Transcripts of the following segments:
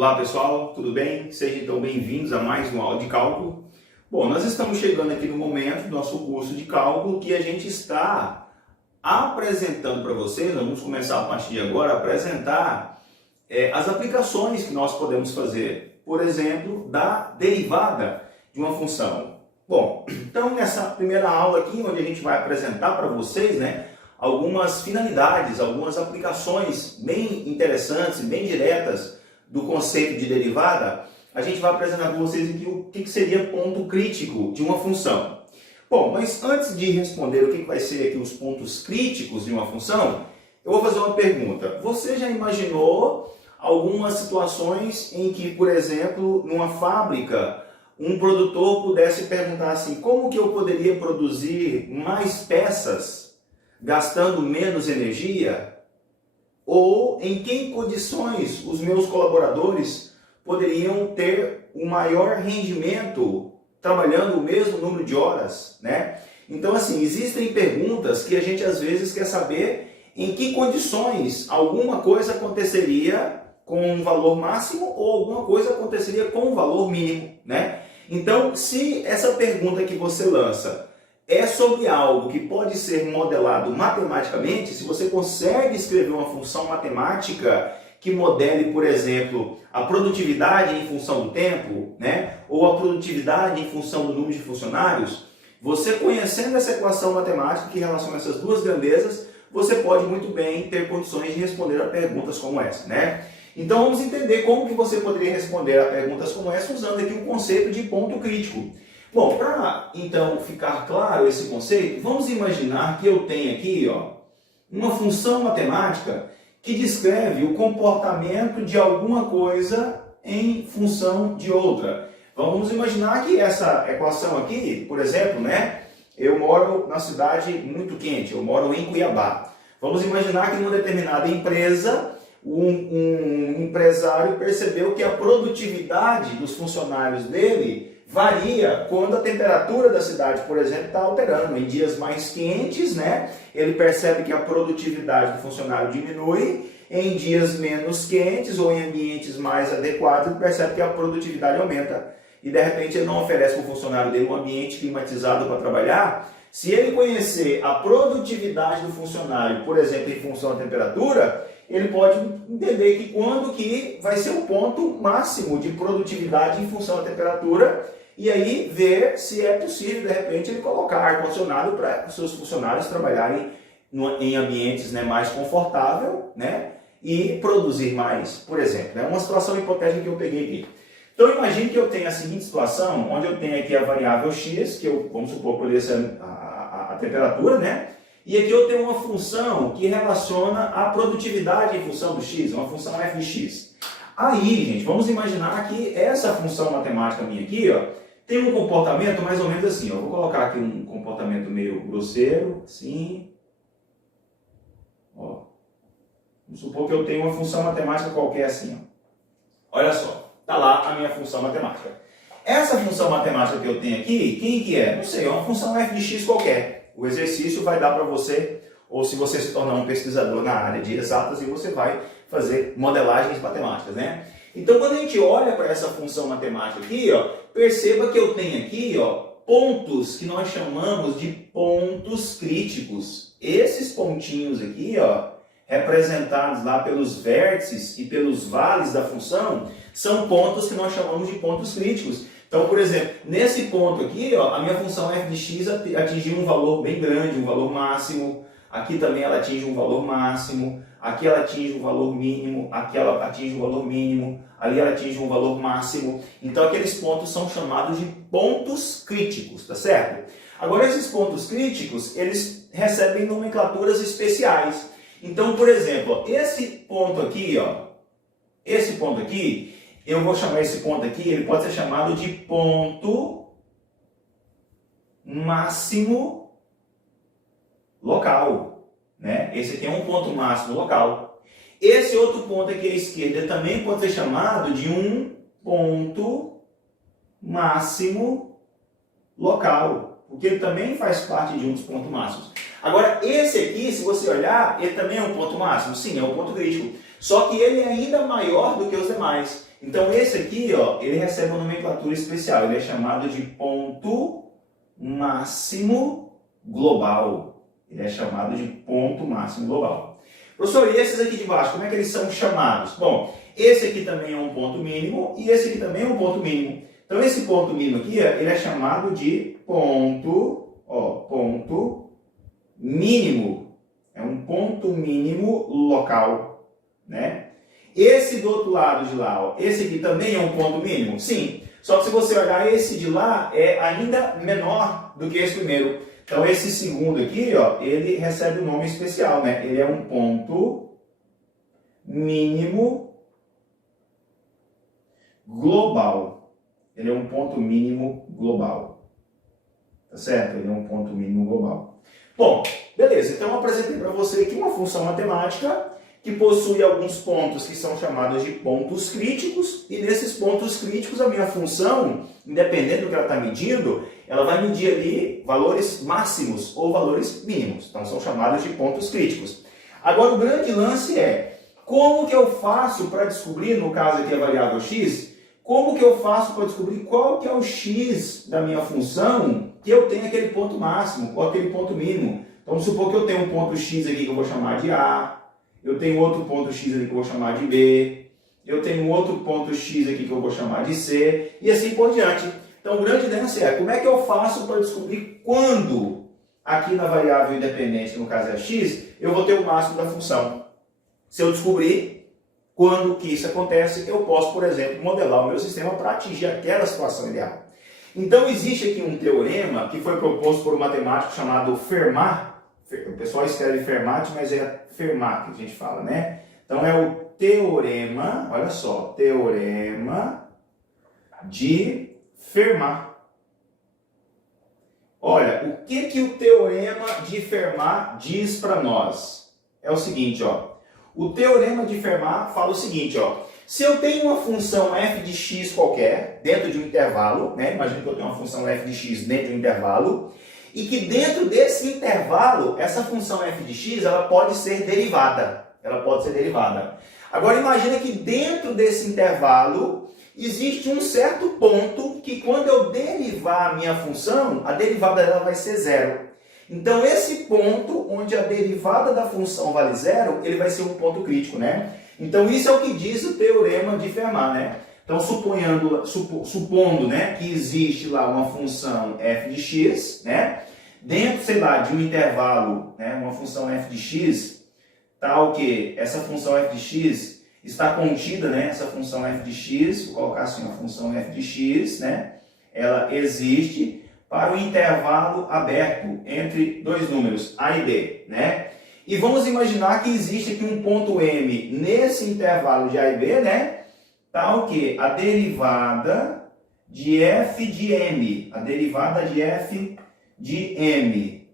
Olá pessoal, tudo bem? Sejam então bem-vindos a mais uma aula de cálculo. Bom, nós estamos chegando aqui no momento do nosso curso de cálculo que a gente está apresentando para vocês, nós vamos começar a partir de agora a apresentar as aplicações que nós podemos fazer, por exemplo, da derivada de uma função. Bom, então nessa primeira aula aqui, onde a gente vai apresentar para vocês, algumas finalidades, algumas aplicações bem interessantes, bem diretas do conceito de derivada, a gente vai apresentar para vocês aqui o que seria ponto crítico de uma função. Bom, mas antes de responder o que vai ser aqui os pontos críticos de uma função, eu vou fazer uma pergunta. Você já imaginou algumas situações em que, por exemplo, numa fábrica, um produtor pudesse perguntar assim, como que eu poderia produzir mais peças gastando menos energia? Ou em que condições os meus colaboradores poderiam ter um maior rendimento trabalhando o mesmo número de horas, Então, assim, existem perguntas que a gente às vezes quer saber em que condições alguma coisa aconteceria com um valor máximo ou alguma coisa aconteceria com um valor mínimo, Então, se essa pergunta que você lança é sobre algo que pode ser modelado matematicamente, se você consegue escrever uma função matemática que modele, por exemplo, a produtividade em função do tempo, ou a produtividade em função do número de funcionários, você conhecendo essa equação matemática que relaciona essas duas grandezas, você pode muito bem ter condições de responder a perguntas como essa, Então vamos entender como que você poderia responder a perguntas como essa usando aqui o conceito de ponto crítico. Bom, para então ficar claro esse conceito, vamos imaginar que eu tenho aqui uma função matemática que descreve o comportamento de alguma coisa em função de outra. Vamos imaginar que essa equação aqui, por exemplo, eu moro na cidade muito quente, eu moro em Cuiabá. Vamos imaginar que numa determinada empresa, um empresário percebeu que a produtividade dos funcionários dele varia quando a temperatura da cidade, por exemplo, está alterando. Em dias mais quentes, ele percebe que a produtividade do funcionário diminui. Em dias menos quentes ou em ambientes mais adequados, ele percebe que a produtividade aumenta. E de repente ele não oferece para o funcionário dele um ambiente climatizado para trabalhar. Se ele conhecer a produtividade do funcionário, por exemplo, em função da temperatura, ele pode entender que quando que vai ser o ponto máximo de produtividade em função da temperatura e aí ver se é possível, de repente, ele colocar ar-condicionado para os seus funcionários trabalharem em ambientes mais confortáveis, e produzir mais, por exemplo. É uma situação hipotética que eu peguei aqui. Então, imagine que eu tenho a seguinte situação, onde eu tenho aqui a variável x, que eu, vamos supor, poderia ser a temperatura, e aqui eu tenho uma função que relaciona a produtividade em função do x, uma função f de x. Aí, gente, vamos imaginar que essa função matemática minha aqui, tem um comportamento mais ou menos assim. Eu vou colocar aqui um comportamento meio grosseiro, assim. Vamos supor que eu tenho uma função matemática qualquer assim. Olha só, está lá a minha função matemática. Essa função matemática que eu tenho aqui, quem que é? Não sei, é uma função f de x qualquer. O exercício vai dar para você, ou se você se tornar um pesquisador na área de exatas, e você vai fazer modelagens matemáticas, Então, quando a gente olha para essa função matemática aqui, perceba que eu tenho aqui, pontos que nós chamamos de pontos críticos. Esses pontinhos aqui, representados lá pelos vértices e pelos vales da função, são pontos que nós chamamos de pontos críticos. Então, por exemplo, nesse ponto aqui, a minha função f de x atingiu um valor bem grande, um valor máximo. Aqui também ela atinge um valor máximo. Aqui ela atinge um valor mínimo. Aqui ela atinge um valor mínimo. Ali ela atinge um valor máximo. Então, aqueles pontos são chamados de pontos críticos, tá certo? Agora, esses pontos críticos, eles recebem nomenclaturas especiais. Então, por exemplo, esse ponto aqui, eu vou chamar esse ponto aqui, ele pode ser chamado de ponto máximo local, Esse aqui é um ponto máximo local. Esse outro ponto aqui à esquerda também pode ser chamado de um ponto máximo local, porque ele também faz parte de um dos pontos máximos. Agora, esse aqui, se você olhar, ele também é um ponto máximo? Sim, é um ponto crítico. Só que ele é ainda maior do que os demais. Então esse aqui, ó, ele recebe uma nomenclatura especial. Ele é chamado de ponto máximo global. Ele é chamado de ponto máximo global. Professor, e esses aqui de baixo, como é que eles são chamados? Bom, esse aqui também é um ponto mínimo e esse aqui também é um ponto mínimo. Então esse ponto mínimo aqui, ele é chamado de ponto mínimo. É um ponto mínimo local, né? Esse do outro lado de lá, ó, esse aqui também é um ponto mínimo? Sim. Só que se você olhar esse de lá, é ainda menor do que esse primeiro. Então esse segundo aqui, ó, ele recebe um nome especial, né? Ele é um ponto mínimo global. Ele é um ponto mínimo global. Tá certo? Ele é um ponto mínimo global. Bom, beleza. Então eu apresentei para você aqui uma função matemática que possui alguns pontos que são chamados de pontos críticos, e nesses pontos críticos a minha função, independente do que ela está medindo, ela vai medir ali valores máximos ou valores mínimos. Então são chamados de pontos críticos. Agora o grande lance é, como que eu faço para descobrir, no caso aqui a variável x, como que eu faço para descobrir qual que é o x da minha função que eu tenho aquele ponto máximo ou aquele ponto mínimo. Então vamos supor que eu tenho um ponto x aqui que eu vou chamar de A, eu tenho outro ponto x aqui que eu vou chamar de B, eu tenho outro ponto x aqui que eu vou chamar de C, e assim por diante. Então o grande lance é, como é que eu faço para descobrir quando, aqui na variável independente, no caso é x, eu vou ter o máximo da função? Se eu descobrir quando que isso acontece, eu posso, por exemplo, modelar o meu sistema para atingir aquela situação ideal. Então existe aqui um teorema que foi proposto por um matemático chamado Fermat. O pessoal escreve Fermat, mas é Fermat que a gente fala, né? Então é o teorema, olha só, teorema de Fermat. Olha, o que o teorema de Fermat diz para nós? É o seguinte, ó. O teorema de Fermat fala o seguinte, ó. Se eu tenho uma função f de x qualquer, dentro de um intervalo, né? Imagina que eu tenho uma função f de x dentro de um intervalo, e que dentro desse intervalo, essa função f de x, ela pode ser derivada. Ela pode ser derivada. Agora imagina que dentro desse intervalo, existe um certo ponto que quando eu derivar a minha função, a derivada dela vai ser zero. Então esse ponto, onde a derivada da função vale zero, ele vai ser um ponto crítico, né? Então isso é o que diz o teorema de Fermat, né? Então supondo, né, que existe lá uma função f de x, né? Dentro, sei lá, de um intervalo, né, uma função f de x, tal que essa função f de x está contida, né, essa função f de x, vou colocar assim, a função f de x, né, ela existe para o intervalo aberto entre dois números, a e b, né? E vamos imaginar que existe aqui um ponto m nesse intervalo de a e b, né? Tal que a derivada de f de m, a derivada de f de m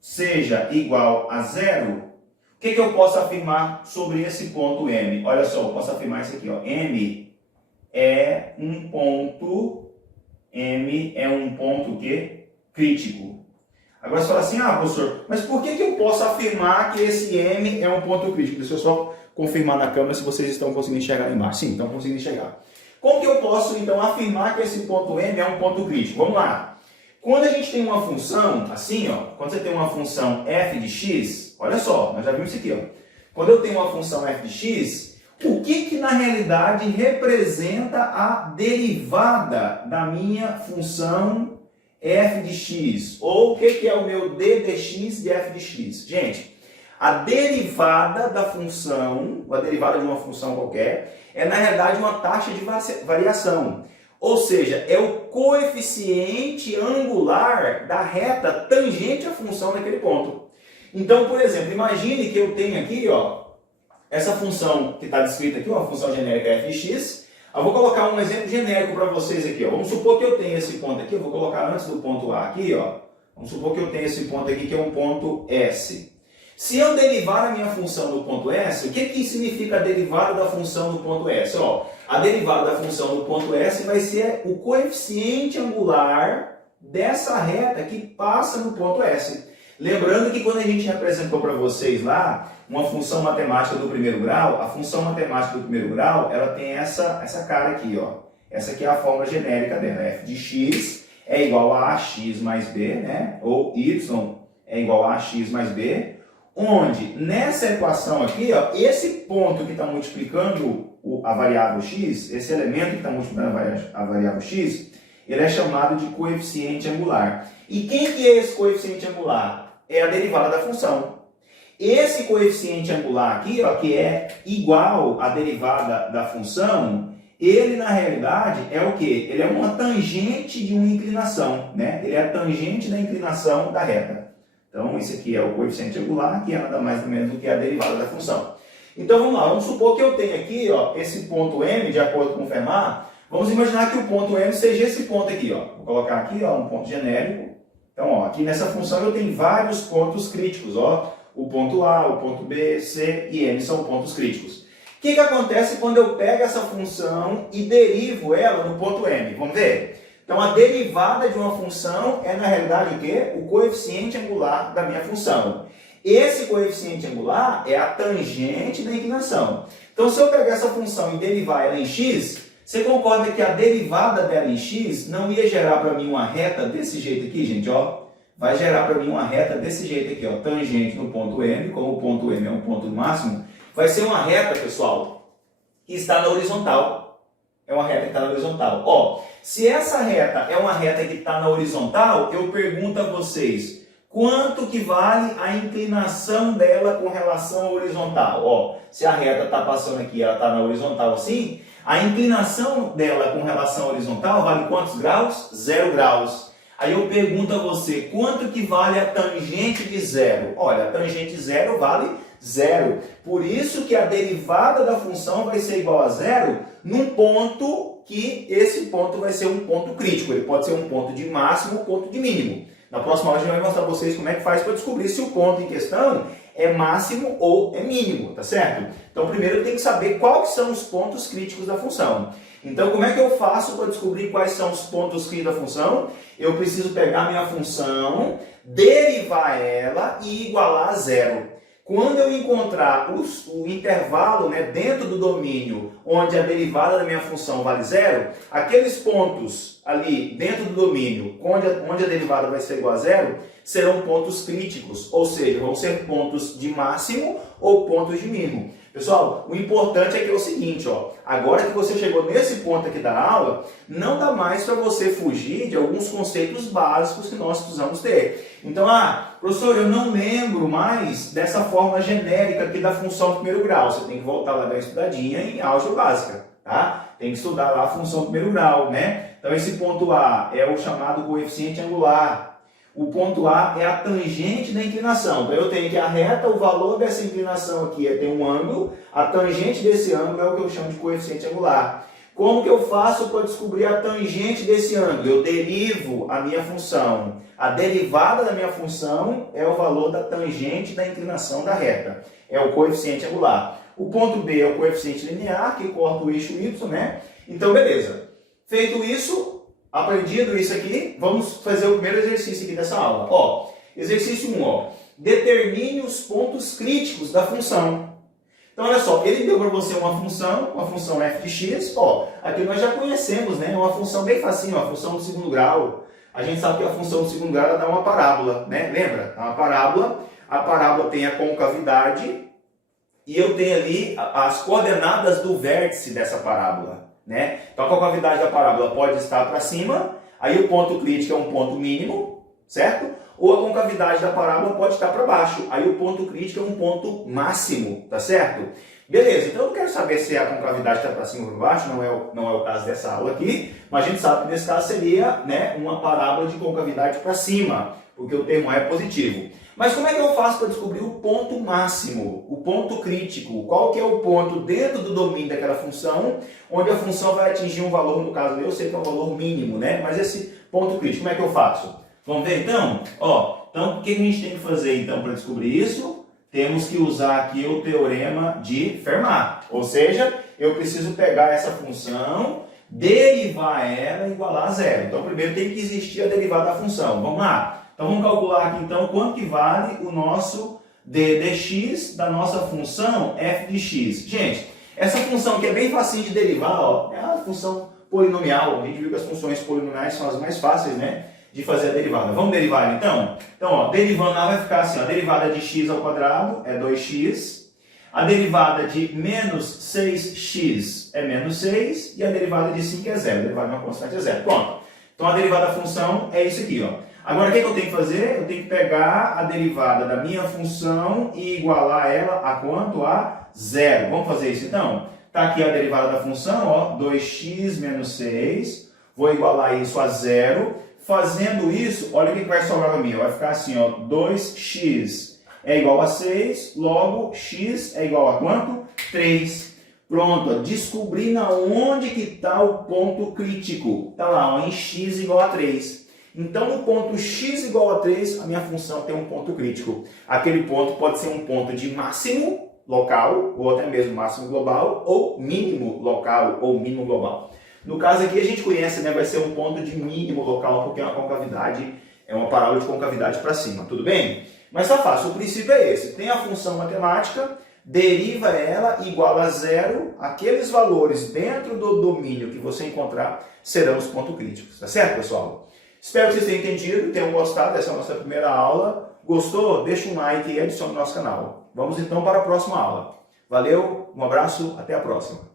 seja igual a zero, o que eu posso afirmar sobre esse ponto m? Olha só, eu posso afirmar isso aqui, ó. M é um ponto que? Crítico. Agora você fala assim, ah, professor, mas por que eu posso afirmar que esse m é um ponto crítico? Deixa eu só confirmar na câmera se vocês estão conseguindo enxergar lá embaixo. Sim, estão conseguindo enxergar. Como que eu posso, então, afirmar que esse ponto m é um ponto crítico? Vamos lá. Quando a gente tem uma função, assim, ó, quando você tem uma função f de x, olha só, nós já vimos isso aqui, ó. Quando eu tenho uma função f de x, o que na realidade representa a derivada da minha função f de x? Ou o que é o meu d dx de f de x? Gente, a derivada da função, a derivada de uma função qualquer, é na realidade uma taxa de variação. Ou seja, é o coeficiente angular da reta tangente à função naquele ponto. Então, por exemplo, imagine que eu tenho aqui, ó, essa função que está descrita aqui, uma função genérica f de x. Eu vou colocar um exemplo genérico para vocês aqui, ó. Vamos supor que eu tenho esse ponto aqui, eu vou colocar antes do ponto A aqui, ó. Vamos supor que eu tenho esse ponto aqui que é um ponto S. Se eu derivar a minha função do ponto S, o que significa a derivada da função do ponto S? Ó, a derivada da função do ponto S vai ser o coeficiente angular dessa reta que passa no ponto S. Lembrando que quando a gente representou para vocês lá, uma função matemática do primeiro grau, a função matemática do primeiro grau, ela tem essa cara aqui, ó. Essa aqui é a fórmula genérica dela. F de x é igual a ax mais b, né? Ou y é igual a ax mais b, onde nessa equação aqui, ó, esse ponto que está multiplicando a variável x, esse elemento que está multiplicando a variável x, ele é chamado de coeficiente angular. E quem que é esse coeficiente angular? É a derivada da função. Esse coeficiente angular aqui, ó, que é igual à derivada da função, ele na realidade é o quê? Ele é uma tangente de uma inclinação, né? Ele é a tangente da inclinação da reta. Então, esse aqui é o coeficiente angular, que é nada mais ou menos do que a derivada da função. Então, vamos lá. Vamos supor que eu tenho aqui, ó, esse ponto M, de acordo com o Fermat. Vamos imaginar que o ponto M seja esse ponto aqui, ó. Vou colocar aqui, ó, um ponto genérico. Então, ó, aqui nessa função eu tenho vários pontos críticos, ó. O ponto A, o ponto B, C e N são pontos críticos. O que acontece quando eu pego essa função e derivo ela no ponto M? Vamos ver? Então, a derivada de uma função é, na realidade, o quê? O coeficiente angular da minha função. Esse coeficiente angular é a tangente da inclinação. Então, se eu pegar essa função e derivar ela em x, você concorda que a derivada dela em x não ia gerar para mim uma reta desse jeito aqui, gente? Ó, vai gerar para mim uma reta desse jeito aqui, ó, tangente no ponto M, como o ponto M é um ponto máximo, vai ser uma reta, pessoal, que está na horizontal. É uma reta que está na horizontal. Ó, se essa reta é uma reta que está na horizontal, eu pergunto a vocês, quanto que vale a inclinação dela com relação à horizontal? Ó, se a reta está passando aqui, ela está na horizontal assim, a inclinação dela com relação à horizontal vale quantos graus? 0 graus. Aí eu pergunto a você, quanto que vale a tangente de zero? Olha, a tangente de zero vale 0. Por isso que a derivada da função vai ser igual a 0 num ponto que esse ponto vai ser um ponto crítico. Ele pode ser um ponto de máximo ou ponto de mínimo. Na próxima aula a gente vai mostrar para vocês como é que faz para descobrir se o ponto em questão é máximo ou é mínimo, tá certo? Então primeiro eu tenho que saber quais são os pontos críticos da função. Então como é que eu faço para descobrir quais são os pontos críticos da função? Eu preciso pegar a minha função, derivar ela e igualar a 0. Quando eu encontrar o intervalo, né, dentro do domínio onde a derivada da minha função vale 0, aqueles pontos ali dentro do domínio onde a derivada vai ser igual a 0, serão pontos críticos, ou seja, vão ser pontos de máximo ou pontos de mínimo. Pessoal, o importante é que é o seguinte, ó, agora que você chegou nesse ponto aqui da aula, não dá mais para você fugir de alguns conceitos básicos que nós precisamos ter. Então, professor, eu não lembro mais dessa forma genérica aqui da função do primeiro grau. Você tem que voltar lá dar uma estudadinha em álgebra básica, tá? Tem que estudar lá a função do primeiro grau, né? Então, esse ponto A é o chamado coeficiente angular. O ponto A é a tangente da inclinação. Então, eu tenho que a reta, o valor dessa inclinação aqui é ter um ângulo, a tangente desse ângulo é o que eu chamo de coeficiente angular. Como que eu faço para descobrir a tangente desse ângulo? Eu derivo a minha função. A derivada da minha função é o valor da tangente da inclinação da reta. É o coeficiente angular. O ponto B é o coeficiente linear, que corta o eixo Y, né? Então, beleza. Feito isso, aprendido isso aqui, vamos fazer o primeiro exercício aqui dessa aula. Ó, exercício 1, ó. Determine os pontos críticos da função. Então, olha só, ele deu para você uma função f de x, ó, aqui nós já conhecemos, né? Uma função bem facinho, uma função do segundo grau. A gente sabe que a função do segundo grau ela dá uma parábola, né? Lembra? Uma parábola, a parábola tem a concavidade e eu tenho ali as coordenadas do vértice dessa parábola, né? Então, a concavidade da parábola pode estar para cima, aí o ponto crítico é um ponto mínimo, certo? Ou a concavidade da parábola pode estar para baixo. Aí o ponto crítico é um ponto máximo, tá certo? Beleza, então eu não quero saber se a concavidade está para cima ou para baixo, não é o caso dessa aula aqui, mas a gente sabe que nesse caso seria, né, uma parábola de concavidade para cima, porque o termo é positivo. Mas como é que eu faço para descobrir o ponto máximo, o ponto crítico? Qual que é o ponto dentro do domínio daquela função, onde a função vai atingir um valor, no caso eu sei que é um valor mínimo, né? Mas esse ponto crítico, como é que eu faço? Vamos ver então? Ó, então o que a gente tem que fazer então para descobrir isso? Temos que usar aqui o teorema de Fermat. Ou seja, eu preciso pegar essa função, derivar ela e igualar a 0. Então primeiro tem que existir a derivada da função. Vamos lá? Então vamos calcular aqui então quanto que vale o nosso d de x da nossa função f de x. Gente, essa função que é bem facinho de derivar, ó, é a função polinomial. A gente viu que as funções polinomiais são as mais fáceis, né, de fazer a derivada. Vamos derivar então? Então, ó, derivando lá vai ficar assim, ó, a derivada de x ao quadrado é 2x, a derivada de menos 6x é menos 6 e a derivada de 5 é 0. A derivada de uma constante é 0. Pronto. Então, a derivada da função é isso aqui, ó. Agora, o que eu tenho que fazer? Eu tenho que pegar a derivada da minha função e igualar ela a quanto? A 0. Vamos fazer isso então? Está aqui a derivada da função, ó, 2x menos 6. Vou igualar isso a 0. Fazendo isso, olha o que vai sobrar para mim. Vai ficar assim, ó, 2x é igual a 6, logo x é igual a quanto? 3. Pronto, ó, descobri na onde que está o ponto crítico. Está lá, ó, em x igual a 3. Então, no ponto x igual a 3, a minha função tem um ponto crítico. Aquele ponto pode ser um ponto de máximo local, ou até mesmo máximo global, ou mínimo local, ou mínimo global. No caso aqui, a gente conhece, né, vai ser um ponto de mínimo local, porque é uma concavidade, é uma parábola de concavidade para cima, tudo bem? Mas tá fácil, o princípio é esse. Tem a função matemática, deriva ela igual a 0, aqueles valores dentro do domínio que você encontrar serão os pontos críticos, tá certo, pessoal? Espero que vocês tenham entendido, tenham gostado dessa nossa primeira aula. Gostou? Deixa um like e adicione ao nosso canal. Vamos então para a próxima aula. Valeu, um abraço, até a próxima.